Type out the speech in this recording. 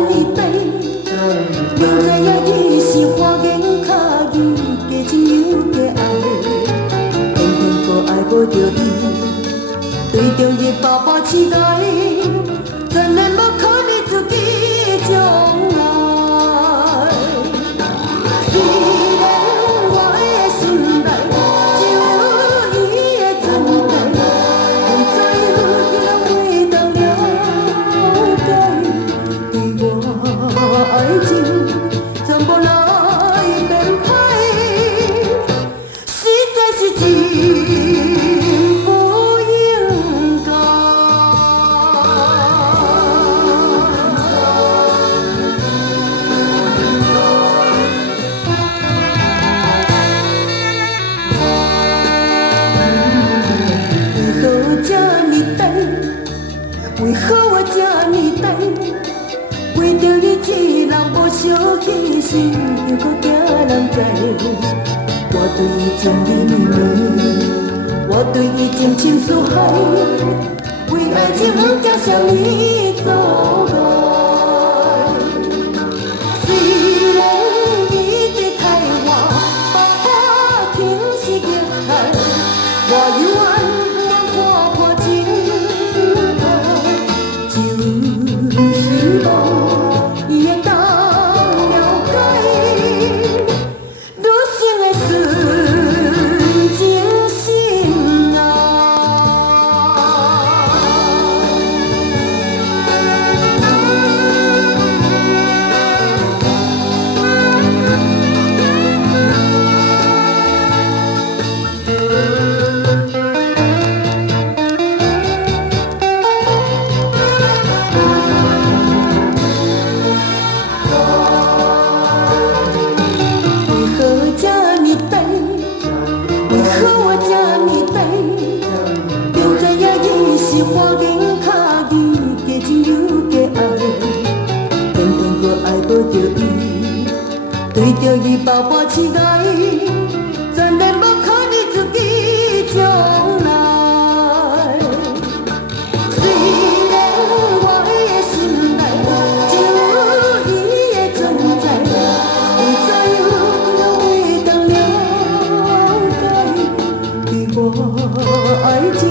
呢短，明知影伊是花言巧语，假情又假爱，偏偏搁爱无着伊，对着伊爸爸痴呆，全然无考虑自己将来。虽然我的心内只有伊的存在，为怎样伊拢袂当了解？对我爱情全部来变歹，实在是真不应该。为何我这呢短？为着伊一人无小牺牲，又搁惊人知。我对伊情意绵绵，我对伊情深似海，为爱情行什么阻碍？虽然伊在台湾，百花轻是惊海，我犹原无看破情。希望伊会当了解，女性的纯情心爱。花言巧语，假情又假爱，偏偏搁爱无着伊，对着伊爸爸痴呆，全然无考虑自己将来。虽然我的心内只有伊的存在，为怎样伊拢袂当了解？对我爱情。